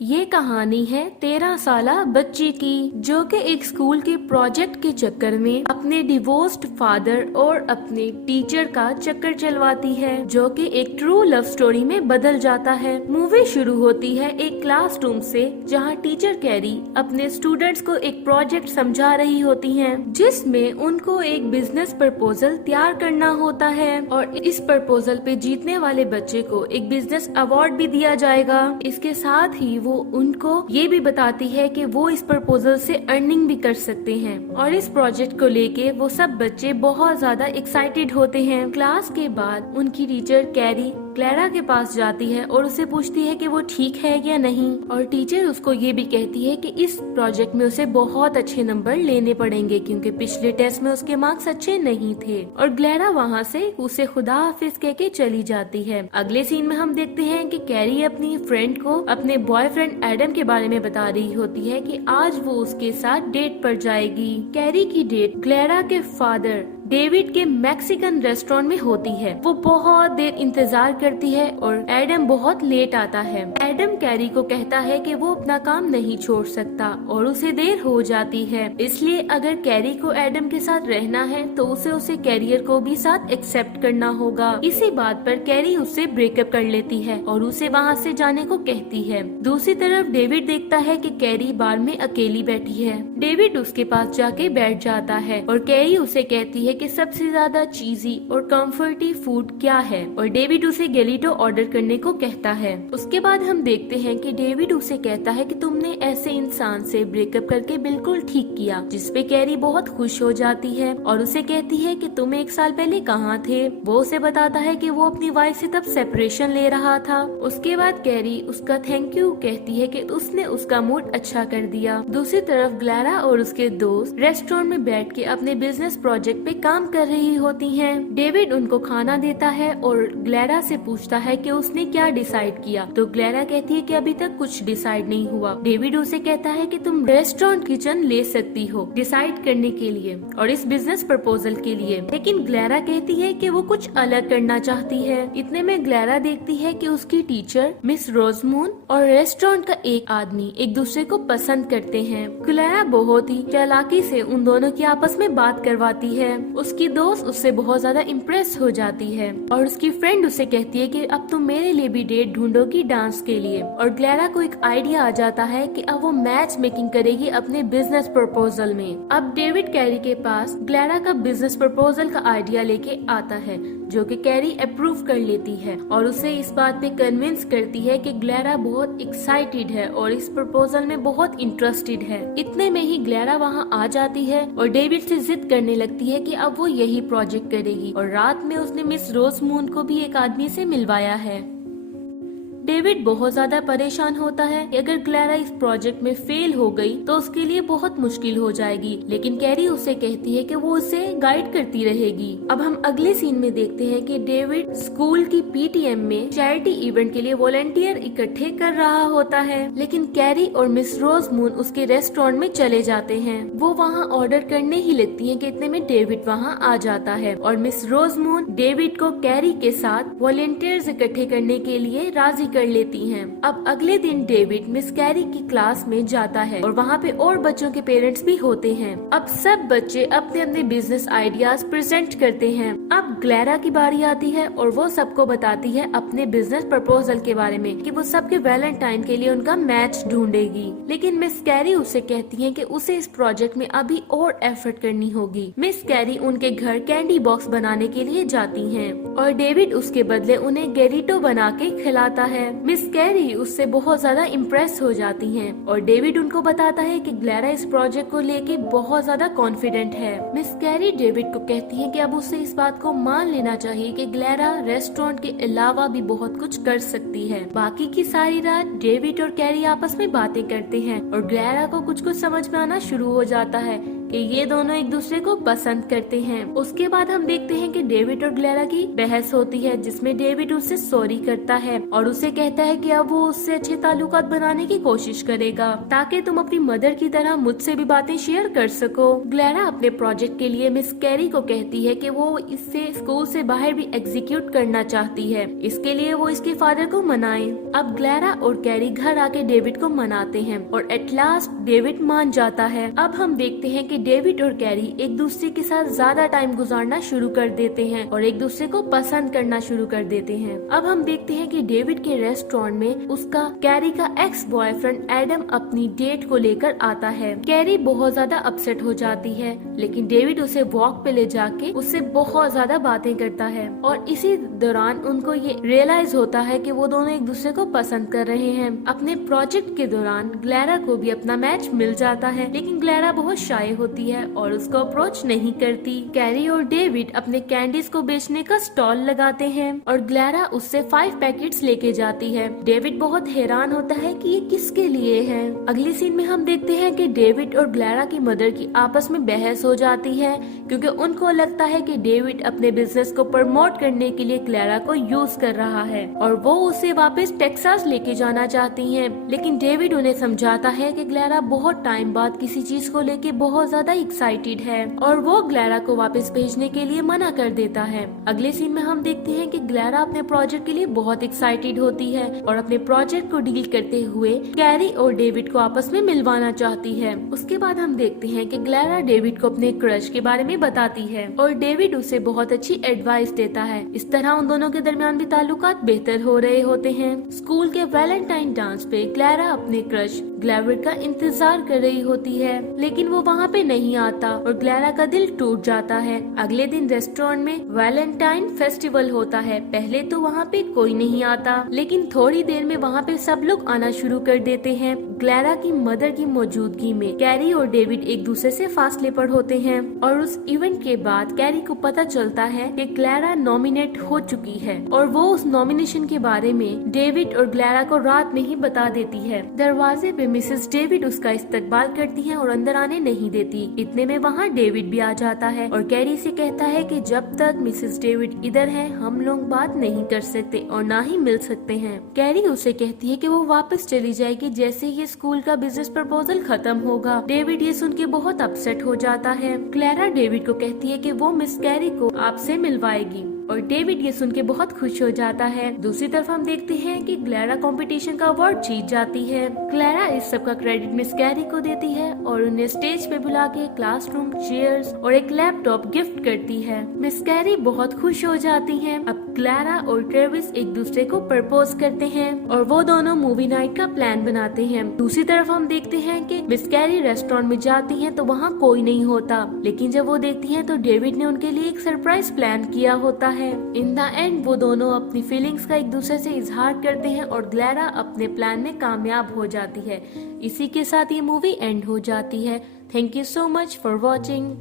ये कहानी है 13 साला बच्ची की जो कि एक स्कूल के प्रोजेक्ट के चक्कर में अपने डिवोर्स्ड फादर और अपने टीचर का चक्कर चलवाती है, जो कि एक ट्रू लव स्टोरी में बदल जाता है। मूवी शुरू होती है एक क्लासरूम से, जहां टीचर कैरी अपने स्टूडेंट्स को एक प्रोजेक्ट समझा रही होती हैं, जिसमें उनको एक बिजनेस प्रपोजल तैयार करना होता है और इस प्रपोजल पे जीतने वाले बच्चे को एक बिजनेस अवार्ड भी दिया जाएगा। इसके साथ ही वो उनको ये भी बताती है कि वो इस प्रपोजल से अर्निंग भी कर सकते हैं और इस प्रोजेक्ट को लेके वो सब बच्चे बहुत ज्यादा एक्साइटेड होते हैं। क्लास के बाद उनकी टीचर कैरी क्लेरा के पास जाती है और उसे पूछती है कि वो ठीक है या नहीं, और टीचर उसको ये भी कहती है कि इस प्रोजेक्ट में उसे बहुत अच्छे नंबर लेने पड़ेंगे क्योंकि पिछले टेस्ट में उसके मार्क्स अच्छे नहीं थे। और क्लेरा वहाँ से उसे खुदा हाफिज कह के चली जाती है। अगले सीन में हम देखते हैं कि कैरी अपनी फ्रेंड को अपने बॉयफ्रेंड एडम के बारे में बता रही होती है कि आज वो उसके साथ डेट पर जाएगी। कैरी की डेट क्लेरा के फादर डेविड के मैक्सिकन रेस्टोरेंट में होती है। वो बहुत देर इंतजार करती है और एडम बहुत लेट आता है। एडम कैरी को कहता है कि वो अपना काम नहीं छोड़ सकता और उसे देर हो जाती है, इसलिए अगर कैरी को एडम के साथ रहना है तो उसे कैरियर को भी साथ एक्सेप्ट करना होगा। इसी बात पर कैरी उससे ब्रेकअप कर लेती है और उसे वहाँ से जाने को कहती है। दूसरी तरफ डेविड देखता है कि कैरी बार में अकेली बैठी है। डेविड उसके पास जाके बैठ जाता है और कैरी उसे कहती है कि सबसे ज्यादा चीजी और कंफर्टी फूड क्या है, और डेविड उसे गैलिटो ऑर्डर करने को कहता है। उसके बाद हम देखते हैं कि डेविड उसे कहता है कि तुमने ऐसे इंसान से ब्रेकअप करके बिल्कुल ठीक किया, जिसपे कैरी बहुत खुश हो जाती है और उसे कहती है कि तुम 1 साल पहले कहाँ थे। वो उसे बताता है कि वो अपनी वाइफ से तब सेपरेशन ले रहा था। उसके बाद कैरी उसका थैंक यू कहती है कि उसने उसका मूड अच्छा कर दिया। दूसरी तरफ ग्लैरा और उसके दोस्त रेस्टोरेंट में बैठ के अपने बिजनेस प्रोजेक्ट पे काम कर रही होती हैं। डेविड उनको खाना देता है और ग्लैरा से पूछता है कि उसने क्या डिसाइड किया, तो ग्लैरा कहती है कि अभी तक कुछ डिसाइड नहीं हुआ। डेविड उसे कहता है कि तुम रेस्टोरेंट किचन ले सकती हो डिसाइड करने के लिए और इस बिजनेस प्रपोजल के लिए, लेकिन ग्लैरा कहती है कि वो कुछ अलग करना चाहती है। इतने में ग्लैरा देखती है कि उसकी टीचर मिस रोजमून और रेस्टोरेंट का एक आदमी एक दूसरे को पसंद करते हैं। ग्लैरा बहुत ही चालाकी से उन दोनों की आपस में बात करवाती है। उसकी दोस्त उससे बहुत ज्यादा इम्प्रेस हो जाती है और उसकी फ्रेंड उसे कहती है कि अब तुम मेरे लिए भी डेट ढूंढोगी डांस के लिए, और ग्लैरा को एक आइडिया आ जाता है कि अब वो मैच मेकिंग करेगी अपने बिजनेस प्रपोजल में। अब डेविड कैरी के पास ग्लैरा का बिजनेस प्रपोजल का आइडिया लेके आता है, जो कि कैरी अप्रूव कर लेती है और उसे इस बात पे कन्विंस करती है कि ग्लैरा बहुत एक्साइटेड है और इस प्रपोजल में बहुत इंटरेस्टेड है। इतने में ही ग्लैरा वहाँ आ जाती है और डेविड से जिद करने लगती है कि अब वो यही प्रोजेक्ट करेगी, और रात में उसने मिस रोजमून को भी एक आदमी से मिलवाया है। डेविड बहुत ज्यादा परेशान होता है कि अगर क्लेरा इस प्रोजेक्ट में फेल हो गई तो उसके लिए बहुत मुश्किल हो जाएगी, लेकिन कैरी उसे कहती है कि वो उसे गाइड करती रहेगी। अब हम अगले सीन में देखते हैं कि डेविड स्कूल की पीटीएम में चैरिटी इवेंट के लिए वॉलंटियर इकट्ठे कर रहा होता है, लेकिन कैरी और मिस रोजमून उसके रेस्टोरेंट में चले जाते हैं। वो वहाँ ऑर्डर करने ही लगती है कि इतने में डेविड वहाँ आ जाता है और मिस रोजमून डेविड को कैरी के साथ वॉलंटियर्स इकट्ठे करने के लिए राजी कर लेती हैं। अब अगले दिन डेविड मिस कैरी की क्लास में जाता है और वहाँ पे और बच्चों के पेरेंट्स भी होते हैं। अब सब बच्चे अपने अपने बिजनेस आइडियाज प्रेजेंट करते हैं। अब ग्लैरा की बारी आती है और वो सबको बताती है अपने बिजनेस प्रपोजल के बारे में कि वो सबके वैलेंटाइन के लिए उनका मैच ढूंढेगी, लेकिन मिस कैरी उसे कहती है कि उसे इस प्रोजेक्ट में अभी और एफर्ट करनी होगी। मिस कैरी उनके घर कैंडी बॉक्स बनाने के लिए जाती है और डेविड उसके बदले उन्हें गैलिटो बना के खिलाता है। मिस कैरी उससे बहुत ज्यादा इम्प्रेस हो जाती हैं और डेविड उनको बताता है कि ग्लैरा इस प्रोजेक्ट को लेके बहुत ज्यादा कॉन्फिडेंट है। मिस कैरी डेविड को कहती है कि अब उसे इस बात को मान लेना चाहिए कि ग्लैरा रेस्टोरेंट के अलावा भी बहुत कुछ कर सकती है। बाकी की सारी रात डेविड और कैरी आपस में बातें करते हैं और ग्लैरा को कुछ कुछ समझ में आना शुरू हो जाता है कि ये दोनों एक दूसरे को पसंद करते हैं। उसके बाद हम देखते हैं कि डेविड और ग्लैरा की बहस होती है, जिसमें डेविड उससे सॉरी करता है और उसे कहता है कि अब वो उससे अच्छे ताल्लुकात बनाने की कोशिश करेगा ताकि तुम अपनी मदर की तरह मुझसे भी बातें शेयर कर सको। ग्लैरा अपने प्रोजेक्ट के लिए मिस कैरी को कहती है कि वो इससे स्कूल से बाहर भी एग्जीक्यूट करना चाहती है, इसके लिए वो इसके फादर को मनाए। अब ग्लैरा और कैरी घर आके डेविड को मनाते हैं और एट लास्ट डेविड मान जाता है। अब हम देखते हैं कि डेविड और कैरी एक दूसरे के साथ ज्यादा टाइम गुजारना शुरू कर देते हैं और एक दूसरे को पसंद करना शुरू कर देते हैं। अब हम देखते हैं कि डेविड के रेस्टोरेंट में उसका कैरी का एक्स बॉयफ्रेंड एडम अपनी डेट को लेकर आता है। कैरी बहुत ज्यादा अपसेट हो जाती है, लेकिन डेविड उसे वॉक पे ले जाके उससे बहुत ज्यादा बातें करता है और इसी दौरान उनको ये रियलाइज होता है कि वो दोनों एक दूसरे को पसंद कर रहे हैं। अपने प्रोजेक्ट के दौरान ग्लैरा को भी अपना मैच मिल जाता है, लेकिन ग्लैरा बहुत शाय होती है और उसको अप्रोच नहीं करती। कैरी और डेविड अपने कैंडीज को बेचने का स्टॉल लगाते हैं और ग्लैरा उससे 5 पैकेट्स लेके जाती है। डेविड बहुत हैरान होता है कि ये किसके लिए है। अगली सीन में हम देखते हैं कि डेविड और ग्लैरा की मदर की आपस में बहस हो जाती है, क्योंकि उनको लगता है कि डेविड अपने बिजनेस को प्रमोट करने के लिए ग्लैरा को यूज कर रहा है और वो उसे वापस टेक्सास लेके जाना चाहती हैं। लेकिन डेविड उन्हें समझाता है कि ग्लैरा बहुत टाइम बाद किसी चीज को लेके बहुत ज्यादा एक्साइटेड है और वो ग्लैरा को वापस भेजने के लिए मना कर देता है। अगले सीन में हम देखते हैं कि ग्लैरा अपने प्रोजेक्ट के लिए बहुत एक्साइटेड होती है और अपने प्रोजेक्ट को डील करते हुए कैरी और डेविड को आपस में मिलवाना चाहती है। उसके बाद हम देखते हैं कि ग्लैरा डेविड को अपने क्रश के बारे में बताती है और डेविड उसे बहुत अच्छी एडवाइस देता है। इस तरह उन दोनों के दरमियान भी ताल्लुकात बेहतर हो रहे होते हैं। स्कूल के वैलेंटाइन डांस पे ग्लैरा अपने क्रश ग्लैविड का इंतजार कर रही होती है, लेकिन वो वहाँ पे नहीं आता और ग्लैरा का दिल टूट जाता है। अगले दिन रेस्टोरेंट में वैलेंटाइन फेस्टिवल होता है। पहले तो वहाँ पे कोई नहीं आता, लेकिन थोड़ी देर में वहाँ पे सब लोग आना शुरू कर देते हैं। ग्लैरा की मदर की मौजूदगी में कैरी और डेविड एक दूसरे से फासले पर होते हैं और उस इवेंट के बाद कैरी को पता चलता है कि ग्लैरा नॉमिनेट हो चुकी है और वो उस नॉमिनेशन के बारे में डेविड और ग्लैरा को रात में ही बता देती है। दरवाजे पे मिसेस डेविड उसका इस्तकबाल करती है और अंदर आने नहीं देती। इतने में वहाँ डेविड भी आ जाता है और कैरी से कहता है कि जब तक मिसेस डेविड इधर है हम लोग बात नहीं कर सकते और ना ही मिल सकते हैं। कैरी उसे कहती है कि वो वापस चली जाएगी जैसे ये स्कूल का बिजनेस प्रपोजल खत्म होगा। डेविड ये सुन के बहुत अपसेट हो जाता है। क्लैरा डेविड को कहती है कि वो मिस कैरी को आपसे मिलवाएगी और डेविड ये सुन के बहुत खुश हो जाता है। दूसरी तरफ हम देखते हैं कि ग्लैरा कंपटीशन का अवार्ड जीत जाती है। क्लैरा इस सब का क्रेडिट मिस कैरी को देती है और उन्हें स्टेज पे बुला के क्लासरूम चेयर्स और एक लैपटॉप गिफ्ट करती है। मिस कैरी बहुत खुश हो जाती हैं। अब क्लैरा और ट्रेविस एक दूसरे को प्रपोज करते हैं और वो दोनों मूवी नाइट का प्लान बनाते हैं। दूसरी तरफ हम देखते हैं कि मिस कैरी रेस्टोरेंट में जाती हैं तो वहाँ कोई नहीं होता, लेकिन जब वो देखती हैं तो डेविड ने उनके लिए एक सरप्राइज प्लान किया होता है। इन द एंड वो दोनों अपनी फीलिंग्स का एक दूसरे से इजहार करते हैं और ग्लैरा अपने प्लान में कामयाब हो जाती है। इसी के साथ ये मूवी एंड हो जाती है। Thank you so much for watching.